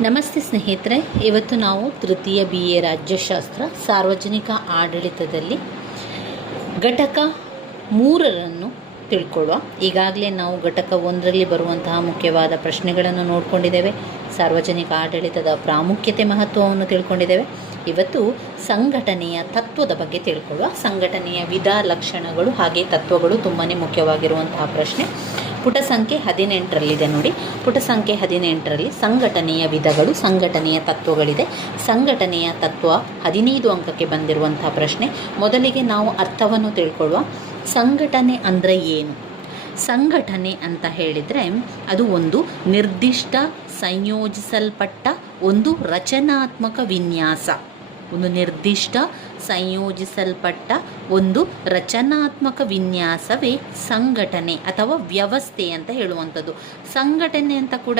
ನಮಸ್ತೆ ಸ್ನೇಹಿತರೆ, ಇವತ್ತು ನಾವು ತೃತೀಯ ಬಿ ಎ ರಾಜ್ಯಶಾಸ್ತ್ರ ಸಾರ್ವಜನಿಕ ಆಡಳಿತದಲ್ಲಿ ಘಟಕ ಮೂರರನ್ನು ತಿಳ್ಕೊಳ್ಳುವ. ಈಗಾಗಲೇ ನಾವು ಘಟಕ ಒಂದರಲ್ಲಿ ಬರುವಂತಹ ಮುಖ್ಯವಾದ ಪ್ರಶ್ನೆಗಳನ್ನು ನೋಡಿಕೊಂಡಿದ್ದೇವೆ. ಸಾರ್ವಜನಿಕ ಆಡಳಿತದ ಪ್ರಾಮುಖ್ಯತೆ ಮಹತ್ವವನ್ನು ತಿಳ್ಕೊಂಡಿದ್ದೇವೆ. ಇವತ್ತು ಸಂಘಟನೆಯ ತತ್ವದ ಬಗ್ಗೆ ತಿಳ್ಕೊಳ್ಳುವ. ಸಂಘಟನೆಯ ವಿಧ ಲಕ್ಷಣಗಳು ಹಾಗೆ ತತ್ವಗಳು ತುಂಬಾ ಮುಖ್ಯವಾಗಿರುವಂತಹ ಪ್ರಶ್ನೆ. ಪುಟ ಸಂಖ್ಯೆ ಹದಿನೆಂಟರಲ್ಲಿದೆ ನೋಡಿ. ಪುಟ ಸಂಖ್ಯೆ ಹದಿನೆಂಟರಲ್ಲಿ ಸಂಘಟನೆಯ ವಿಧಗಳು, ಸಂಘಟನೆಯ ತತ್ವಗಳಿದೆ. ಸಂಘಟನೆಯ ತತ್ವ ಹದಿನೈದು ಅಂಕಕ್ಕೆ ಬಂದಿರುವಂತಹ ಪ್ರಶ್ನೆ. ಮೊದಲಿಗೆ ನಾವು ಅರ್ಥವನ್ನು ತಿಳ್ಕೊಳ್ಳುವ. ಸಂಘಟನೆ ಅಂದರೆ ಏನು? ಸಂಘಟನೆ ಅಂತ ಹೇಳಿದರೆ ಅದು ಒಂದು ನಿರ್ದಿಷ್ಟ ಸಂಯೋಜಿಸಲ್ಪಟ್ಟ ಒಂದು ರಚನಾತ್ಮಕ ವಿನ್ಯಾಸ. ಒಂದು ನಿರ್ದಿಷ್ಟ ಸಂಯೋಜಿಸಲ್ಪಟ್ಟ ಒಂದು ರಚನಾತ್ಮಕ ವಿನ್ಯಾಸವೇ ಸಂಘಟನೆ ಅಥವಾ ವ್ಯವಸ್ಥೆ ಅಂತ ಹೇಳುವಂಥದ್ದು. ಸಂಘಟನೆ ಅಂತ ಕೂಡ